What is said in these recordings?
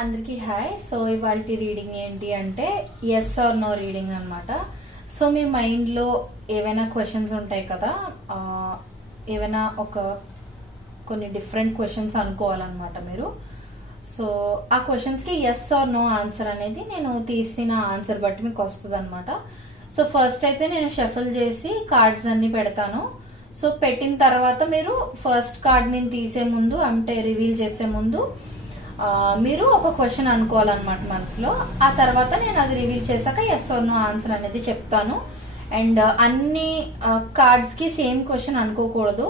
అందరికీ hi. So ఇవాళ reading ఏంటి అంటే ఎస్ ఆర్ నో రీడింగ్ అనమాట. సో మీ మైండ్లో ఏవైనా క్వశ్చన్స్ ఉంటాయి కదా, ఏవైనా కొన్ని డిఫరెంట్ క్వశ్చన్స్ అనుకోవాలన్నమాట మీరు. సో ఆ క్వశ్చన్స్కి ఎస్ ఆర్ నో ఆన్సర్ అనేది నేను తీసిన ఆన్సర్ బట్టి మీకు వస్తుంది అనమాట. సో ఫస్ట్ అయితే నేను షఫల్ చేసి కార్డ్స్ అన్ని పెడతాను. సో పెట్టిన తర్వాత మీరు ఫస్ట్ కార్డ్ నేను తీసే ముందు అంటే రివీల్ చేసే ముందు మీరు ఒక క్వశ్చన్ అనుకోవాలన్నమాట మనసులో. ఆ తర్వాత నేను అది రివీల్ చేశాక ఎస్ ఆర్ నో ఆన్సర్ అనేది చెప్తాను. అండ్ అన్ని కార్డ్స్ కి సేమ్ క్వశ్చన్ అనుకోకూడదు,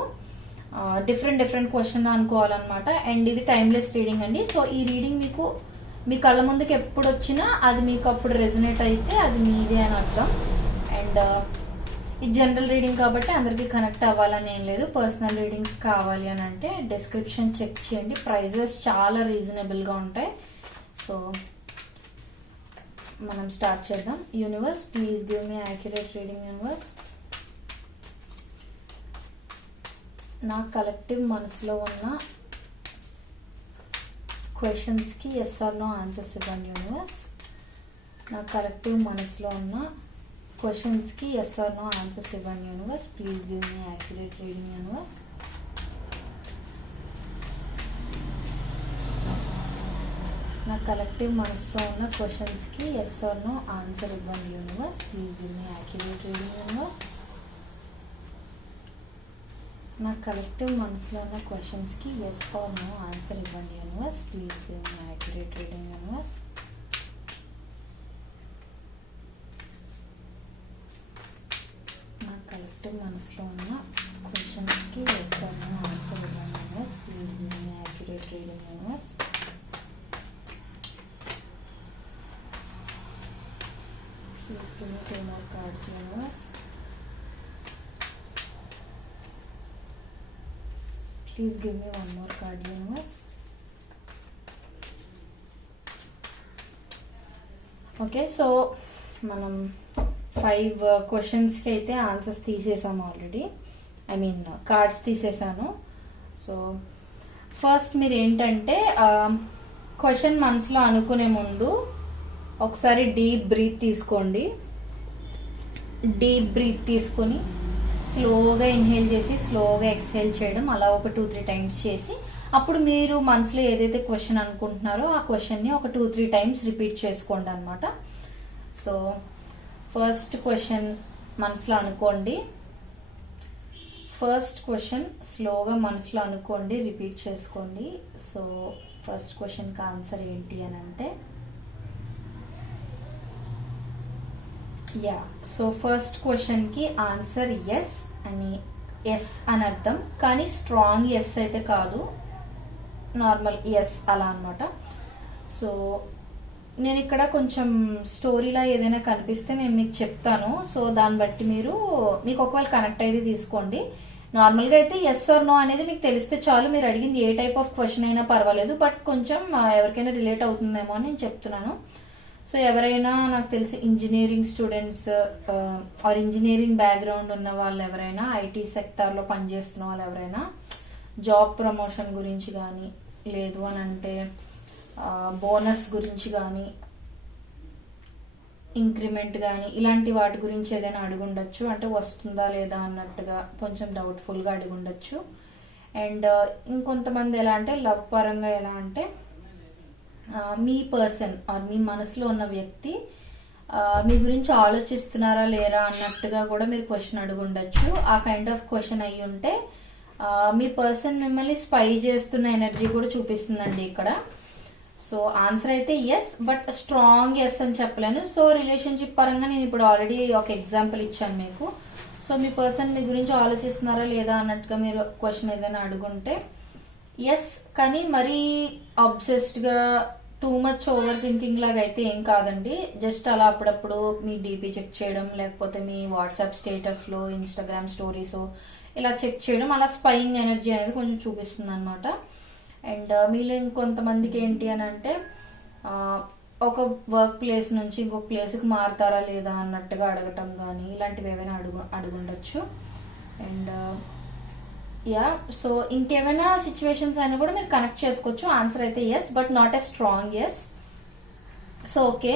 డిఫరెంట్ క్వశ్చన్ అనుకోవాలన్నమాట. అండ్ ఇది టైమ్లెస్ రీడింగ్ అండి. సో ఈ రీడింగ్ మీకు మీ కళ్ళ ముందుకు ఎప్పుడు వచ్చినా అది మీకు అప్పుడు రెజనేట్ అయితే అది మీదే అని అర్థం. అండ్ ఇది జనరల్ రీడింగ్ కాబట్టి అందరికీ కనెక్ట్ అవ్వాలని ఏం లేదు. పర్సనల్ రీడింగ్స్ కావాలి అని అంటే డిస్క్రిప్షన్ చెక్ చేయండి. ప్రైజెస్ చాలా రీజనబుల్గా ఉంటాయి. సో మనం స్టార్ట్ చేద్దాం. Universe please give me accurate reading. Universe నా కలెక్టివ్ మనసులో ఉన్న క్వశ్చన్స్కి ఎస్ ఆర్ నో ఆన్సర్స్ ఇవ్వండి. యూనివర్స్ నా కలెక్టివ్ మనసులో ఉన్న క్వశ్చన్స్కి ఎస్ ఆర్ నో ఆన్సర్స్ ఇవ్వండి. Universe please give me accurate reading. Universe నా కలెక్టివ్ మనసులో ఉన్న క్వశ్చన్స్కి ఎస్ ఆర్ నో ఆన్సర్ ఇవ్వండి. Universe please give me accurate reading. Universe నా కలెక్టివ్ మనసులో ఉన్న క్వశ్చన్స్కి ఎస్ ఆర్ నో ఆన్సర్ ఇవ్వండి. Universe please give me accurate reading. Universe నా కలెక్టివ్ మనసులో ఉన్న క్వశ్చన్స్కి ఎస్ ఆర్ నో ఆన్సర్ ఇవ్వండి. Universe please give me accurate reading. Universe please give me 2 more cards. Universe please give me 1 more card. Universe okay. So మనం 5 క్వశ్చన్స్కి అయితే answers తీసేసాము already. I mean cards తీసేసాను. So first మీరు ఏంటంటే question మనసులో అనుకునే ముందు ఒకసారి డీప్ బ్రీత్ తీసుకోండి. డీప్ బ్రీత్ తీసుకొని స్లోగా ఇన్హేల్ చేసి స్లోగా ఎక్స్హేల్ చేయడం, అలా ఒక 2-3 టైమ్స్ చేసి అప్పుడు మీరు మనసులో ఏదైతే క్వశ్చన్ అనుకుంటున్నారో ఆ క్వశ్చన్ని ఒక 2-3 టైమ్స్ రిపీట్ చేసుకోండి అనమాట. సో ఫస్ట్ క్వశ్చన్ మనసులో అనుకోండి. ఫస్ట్ క్వశ్చన్ స్లోగా మనసులో అనుకోండి, రిపీట్ చేసుకోండి. సో ఫస్ట్ క్వశ్చన్కి ఆన్సర్ ఏంటి అని అంటే సో ఫస్ట్ క్వశ్చన్కి ఆన్సర్ ఎస్ అని అర్థం, కానీ స్ట్రాంగ్ ఎస్ అయితే కాదు, నార్మల్ ఎస్ అలా అనమాట. సో నేను ఇక్కడ కొంచెం స్టోరీలా ఏదైనా కనిపిస్తే నేను మీకు చెప్తాను. సో దాన్ని బట్టి మీకు ఒకవేళ కనెక్ట్ అయితే తీసుకోండి. నార్మల్గా అయితే ఎస్ ఆర్ నో అనేది మీకు తెలిస్తే చాలు. మీరు అడిగింది ఏ టైప్ ఆఫ్ క్వశ్చన్ అయినా పర్వాలేదు, బట్ కొంచెం ఎవరికైనా రిలేట్ అవుతుందేమో అని నేను చెప్తున్నాను. సో ఎవరైనా నాకు తెలిసి engineering students or engineering background ఉన్న వాళ్ళు ఎవరైనా, ఐటీ సెక్టార్లో పనిచేస్తున్న వాళ్ళు ఎవరైనా, జాబ్ ప్రమోషన్ గురించి కానీ, లేదు అని అంటే బోనస్ గురించి కానీ, ఇంక్రిమెంట్ కానీ, ఇలాంటి వాటి గురించి ఏదైనా అడుగుండొచ్చు. అంటే వస్తుందా లేదా అన్నట్టుగా కొంచెం డౌట్ఫుల్గా అడుగుండొచ్చు. అండ్ ఇంకొంతమంది ఎలా అంటే లవ్ పరంగా ఎలా అంటే మీ పర్సన్ ఆర్ మీ మనసులో ఉన్న వ్యక్తి మీ గురించి ఆలోచిస్తున్నారా లేరా అన్నట్టుగా కూడా మీరు క్వశ్చన్ అడుగుండొచ్చు. ఆ కైండ్ ఆఫ్ క్వశ్చన్ అయ్యి ఉంటే మీ పర్సన్ మిమ్మల్ని స్పై చేస్తున్న ఎనర్జీ కూడా చూపిస్తుందండి ఇక్కడ. సో ఆన్సర్ అయితే ఎస్, బట్ స్ట్రాంగ్ ఎస్ అని చెప్పలేను. సో రిలేషన్షిప్ పరంగా నేను ఇప్పుడు ఆల్రెడీ ఒక ఎగ్జాంపుల్ ఇచ్చాను మీకు. సో మీ పర్సన్ మీ గురించి ఆలోచిస్తున్నారా లేదా అన్నట్టుగా మీరు క్వశ్చన్ ఏదైనా అడుగుంటే ఎస్, కానీ మరీ అబ్సెస్డ్గా టూ మచ్ ఓవర్ థింకింగ్ లాగా అయితే ఏం కాదండి. జస్ట్ అలా అప్పుడప్పుడు మీ డీపీ చెక్ చేయడం, లేకపోతే మీ వాట్సాప్ స్టేటస్లో, ఇన్స్టాగ్రామ్ స్టోరీస్ ఇలా చెక్ చేయడం, అలా స్పైయింగ్ ఎనర్జీ అనేది కొంచెం చూపిస్తుంది అనమాట. అండ్ మీలో ఇంకొంతమందికి ఏంటి అని అంటే ఒక వర్క్ ప్లేస్ నుంచి ఇంకొక ప్లేస్కి మారుతారా లేదా అన్నట్టుగా అడగటం కానీ ఇలాంటివి ఏమైనా అడుగుండొచ్చు. అండ్ యా, సో ఇంకేమైనా సిచ్యువేషన్స్ అయినా కూడా మీరు కనెక్ట్ చేసుకోవచ్చు. ఆన్సర్ అయితే yes, but not a strong yes. So okay,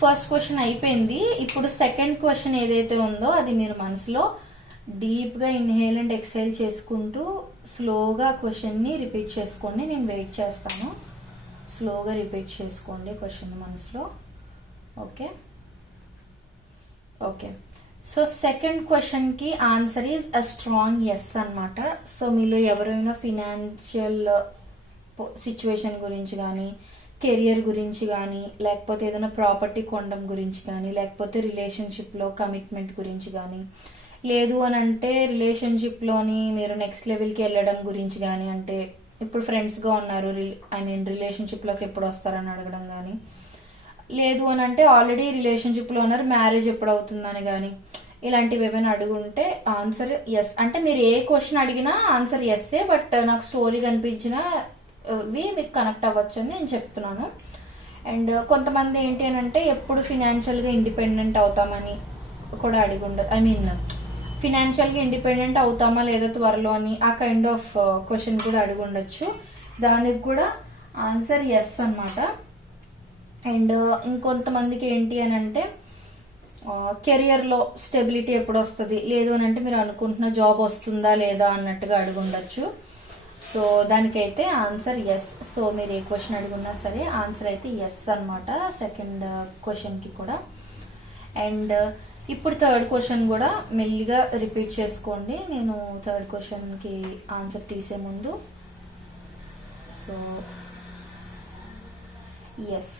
first question అయిపోయింది. ఇప్పుడు సెకండ్ క్వశ్చన్ ఏదైతే ఉందో అది మీరు మనసులో డీప్ గా ఇన్హేల్ అండ్ ఎక్స్హేల్ చేసుకుంటూ స్లోగా క్వశ్చన్ ని రిపీట్ చేసుకోండి. నేను వెయిట్ చేస్తాను. స్లోగా రిపీట్ చేసుకోండి క్వశ్చన్ మనసులో. Okay okay, so second question కి answer is a strong yes అన్నమాట. సో మీలో ఎవరైనా ఫినాన్షియల్ సిచ్యువేషన్ గురించి కానీ, కెరియర్ గురించి కానీ, లేకపోతే ఏదైనా ప్రాపర్టీ కొనడం గురించి కానీ, లేకపోతే రిలేషన్షిప్ లో కమిట్మెంట్ గురించి కానీ, లేదు అని అంటే రిలేషన్షిప్ లోని మీరు నెక్స్ట్ లెవెల్ కి వెళ్ళడం గురించి కానీ, అంటే ఇప్పుడు ఫ్రెండ్స్ గా ఉన్నారు, రిలేషన్షిప్ లోకి ఎప్పుడు వస్తారని అడగడం కానీ, లేదు అని అంటే ఆల్రెడీ రిలేషన్షిప్ లో ఉన్నారు, మ్యారేజ్ ఎప్పుడు అవుతుందని కానీ, ఇలాంటివి ఏమైనా అడుగుంటే ఆన్సర్ ఎస్. అంటే మీరు ఏ క్వశ్చన్ అడిగినా ఆన్సర్ ఎస్ఏ, బట్ నాకు స్టోరీ కనిపించిన మీకు కనెక్ట్ అవ్వచ్చు అని నేను చెప్తున్నాను. అండ్ కొంతమంది ఏంటి అని అంటే ఎప్పుడు ఫినాన్షియల్ గా ఇండిపెండెంట్ అవుతామని కూడా ఫినాన్షియల్ గా ఇండిపెండెంట్ అవుతామా లేదా త్వరలో అని ఆ కైండ్ ఆఫ్ క్వశ్చన్ కూడా అడుగుండొచ్చు. దానికి కూడా ఆన్సర్ ఎస్ అన్నమాట. అండ్ ఇంకొంతమందికి ఏంటి అని అంటే కెరియర్ లో స్టెబిలిటీ ఎప్పుడు వస్తుంది, లేదు అని అంటే మీరు అనుకుంటున్న జాబ్ వస్తుందా లేదా అన్నట్టుగా అడుగుండొచ్చు. సో దానికైతే ఆన్సర్ ఎస్. సో మీరు ఏ క్వశ్చన్ అడుగున్నా సరే ఆన్సర్ అయితే ఎస్ అన్నమాట సెకండ్ క్వశ్చన్ కి కూడా. అండ్ ఇప్పుడు థర్డ్ క్వశ్చన్ కూడా మెల్లిగా రిపీట్ చేసుకోండి. నేను థర్డ్ క్వశ్చన్ కి ఆన్సర్ తీసే ముందు. సో ఎస్,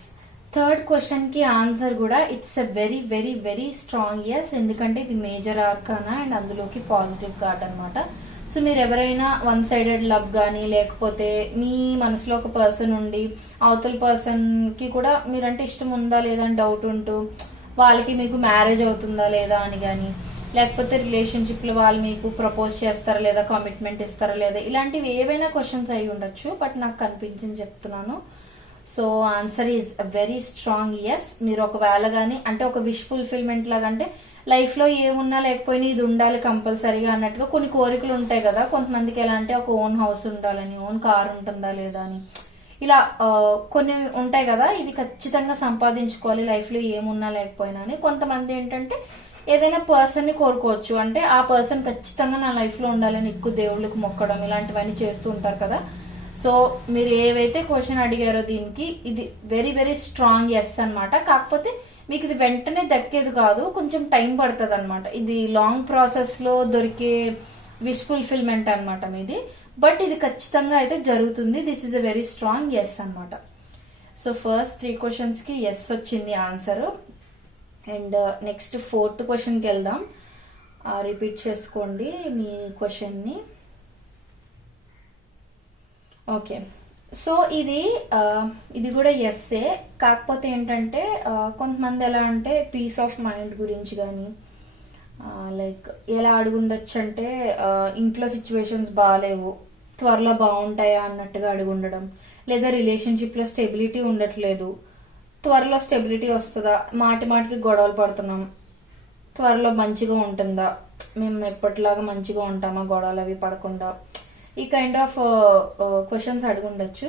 థర్డ్ క్వశ్చన్ కి ఆన్సర్ కూడా it's a very very very strong yes. ఎందుకంటే ఇది మేజర్ ఆర్కానా అండ్ అందులోకి పాజిటివ్ కార్డ్ అన్నమాట. సో మీరు ఎవరైనా వన్ సైడెడ్ లవ్ కానీ, లేకపోతే మీ మనసులో ఒక పర్సన్ ఉండి అవతల పర్సన్ కి కూడా మీరంటే ఇష్టం ఉందా లేదా అని డౌట్ ఉంటూ వాళ్ళకి మీకు మ్యారేజ్ అవుతుందా లేదా అని కానీ, లేకపోతే రిలేషన్షిప్ లో వాళ్ళు మీకు ప్రపోజ్ చేస్తారా లేదా, కమిట్మెంట్ ఇస్తారా లేదా, ఇలాంటివి ఏవైనా క్వశ్చన్స్ అయి ఉండొచ్చు. బట్ నాకు కనిపించింది చెప్తున్నాను. So answer is very strong yes. మీరు ఒకవేళ కానీ అంటే ఒక విష్ ఫుల్ఫిల్మెంట్ లాగా, అంటే లైఫ్ లో ఏమున్నా లేకపోయినా ఇది ఉండాలి కంపల్సరీగా అన్నట్టుగా కొన్ని కోరికలు ఉంటాయి కదా కొంతమందికి. ఎలా అంటే ఒక ఓన్ హౌస్ ఉండాలని, ఓన్ కార్ ఉంటుందా లేదా అని, ఇలా కొన్ని ఉంటాయి కదా, ఇవి ఖచ్చితంగా సంపాదించుకోవాలి లైఫ్ లో ఏమున్నా లేకపోయినా అని. కొంతమంది ఏంటంటే ఏదైనా పర్సన్ ని కోరుకోవచ్చు, అంటే ఆ పర్సన్ ఖచ్చితంగా నా లైఫ్ లో ఉండాలని ఎక్కువ దేవుళ్ళకి మొక్కడం, ఇలాంటివన్నీ చేస్తూ ఉంటారు కదా. సో మీరు ఏవైతే క్వశ్చన్ అడిగారో దీనికి ఇది వెరీ వెరీ స్ట్రాంగ్ ఎస్ అన్నమాట. కాకపోతే మీకు ఇది వెంటనే దక్కేది కాదు, కొంచెం టైం పడుతుంది అనమాట. ఇది లాంగ్ ప్రాసెస్ లో దొరికే విష్ ఫుల్ఫిల్మెంట్ అనమాట మీది. బట్ ఇది ఖచ్చితంగా అయితే జరుగుతుంది. This is a very strong yes అన్నమాట. సో ఫస్ట్ 3 క్వశ్చన్స్ కి ఎస్ వచ్చింది answer. And next fourth question కి వెళ్దాం. రిపీట్ చేసుకోండి మీ క్వశ్చన్ ని. ఓకే, సో ఇది కూడా ఎస్ఏ. కాకపోతే ఏంటంటే కొంతమంది ఎలా అంటే పీస్ ఆఫ్ మైండ్ గురించి కానీ, లైక్ ఎలా అడుగుండొచ్చు అంటే ఇంట్లో సిచ్యువేషన్స్ బాగాలేవు, త్వరలో బాగుంటాయా అన్నట్టుగా అడుగుండడం, లేదా రిలేషన్షిప్ లో స్టెబిలిటీ ఉండట్లేదు, త్వరలో స్టెబిలిటీ వస్తుందా, మాటి మాటికి గొడవలు పడుతున్నాం, త్వరలో మంచిగా ఉంటుందా, మేము ఎప్పటిలాగా మంచిగా ఉంటామా గొడవలు అవి పడకుండా, ఈ కైండ్ ఆఫ్ క్వశ్చన్స్ అడుగుండొచ్చు.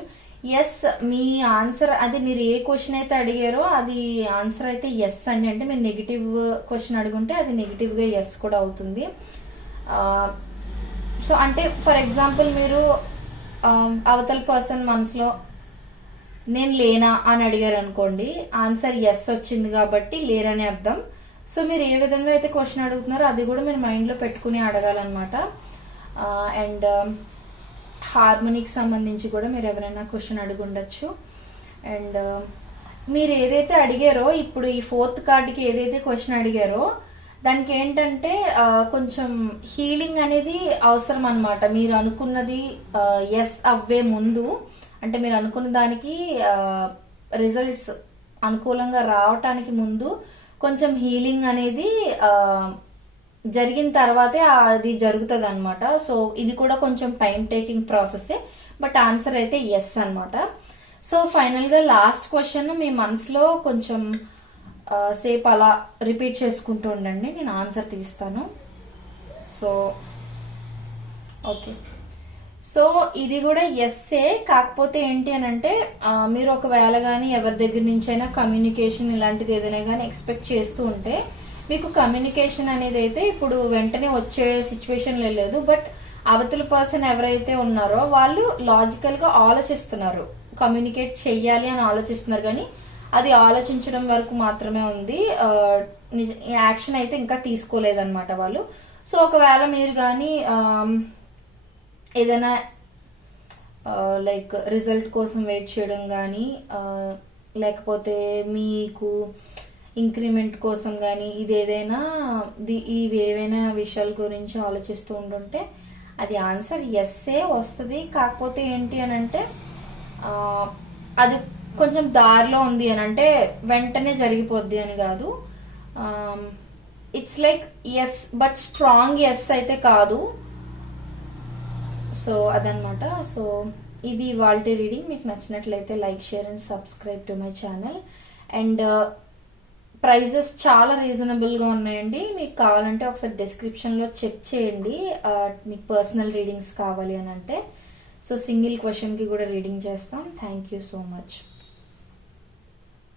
ఎస్, మీ ఆన్సర్ అదే మీరు ఏ క్వశ్చన్ అయితే అడిగారో అది ఆన్సర్ అయితే ఎస్ అండి. అంటే మీరు నెగిటివ్ క్వశ్చన్ అడుగుంటే అది నెగిటివ్ గా ఎస్ కూడా అవుతుంది. సో అంటే ఫర్ ఎగ్జాంపుల్ మీరు అవతల పర్సన్ మనసులో నేను లేనా అని అడిగారు అనుకోండి, ఆన్సర్ ఎస్ వచ్చింది కాబట్టి లేరని అర్థం. సో మీరు ఏ విధంగా అయితే క్వశ్చన్ అడుగుతున్నారో అది కూడా మీరు మైండ్ లో పెట్టుకుని అడగాలన్నమాట. అండ్ హార్మోనీకి సంబంధించి కూడా మీరు ఎవరైనా క్వశ్చన్ అడుగుండొచ్చు. అండ్ మీరు ఏదైతే అడిగారో ఇప్పుడు ఈ ఫోర్త్ కార్డ్కి ఏదైతే క్వశ్చన్ అడిగారో దానికి ఏంటంటే కొంచెం హీలింగ్ అనేది అవసరం అన్నమాట. మీరు అనుకున్నది ఎస్ అవ్వే ముందు, అంటే మీరు అనుకున్న దానికి రిజల్ట్స్ అనుకూలంగా రావటానికి ముందు కొంచెం హీలింగ్ అనేది జరిగిన తర్వాతే అది జరుగుతుంది అనమాట. సో ఇది కూడా కొంచెం time taking process, but answer అయితే ఎస్ అన్నమాట. సో ఫైనల్ గా లాస్ట్ క్వశ్చన్ మీ మనసులో కొంచెం సేపు అలా రిపీట్ చేసుకుంటూ ఉండండి, నేను ఆన్సర్ తీస్తాను. So okay. సో ఇది కూడా ఎస్ఏ, కాకపోతే ఏంటి అని అంటే మీరు ఒకవేళ కానీ ఎవరి దగ్గర నుంచి అయినా కమ్యూనికేషన్ ఇలాంటిది ఏదైనా కానీ ఎక్స్పెక్ట్ చేస్తూ ఉంటే మీకు కమ్యూనికేషన్ అనేది అయితే ఇప్పుడు వెంటనే వచ్చే సిచ్యువేషన్ లేదు. బట్ అవతల పర్సన్ ఎవరైతే ఉన్నారో వాళ్ళు లాజికల్ గా ఆలోచిస్తున్నారు, కమ్యూనికేట్ చెయ్యాలి అని ఆలోచిస్తున్నారు, కానీ అది ఆలోచించడం వరకు మాత్రమే ఉంది. యాక్షన్ అయితే ఇంకా తీసుకోలేదన్నమాట వాళ్ళు. సో ఒకవేళ మీరు కానీ ఏదైనా లైక్ రిజల్ట్ కోసం వెయిట్ చేయడం కానీ లేకపోతే మీకు ఇంక్రిమెంట్ కోసం కానీ ఇది ఏదైనా ఇవి ఏవైనా విషయాల గురించి ఆలోచిస్తూ ఉంటుంటే అది ఆన్సర్ ఎస్ఏ వస్తుంది. కాకపోతే ఏంటి అని అంటే అది కొంచెం దారిలో ఉంది అని అంటే వెంటనే జరిగిపోద్ది అని కాదు. It's like yes but strong yes అయితే కాదు. సో అదనమాట. సో ఇది ఇవాళ రీడింగ్. మీకు నచ్చినట్లయితే like, share and subscribe to my channel. And prices చాలా రీజనబుల్ గా ఉన్నాయండి. మీకు కావాలంటే ఒకసారి డిస్క్రిప్షన్ లో చెక్ చేయండి మీకు పర్సనల్ రీడింగ్స్ కావాలి అని అంటే. సో సింగిల్ క్వశ్చన్ కి కూడా రీడింగ్ చేస్తాం. Thank you so much.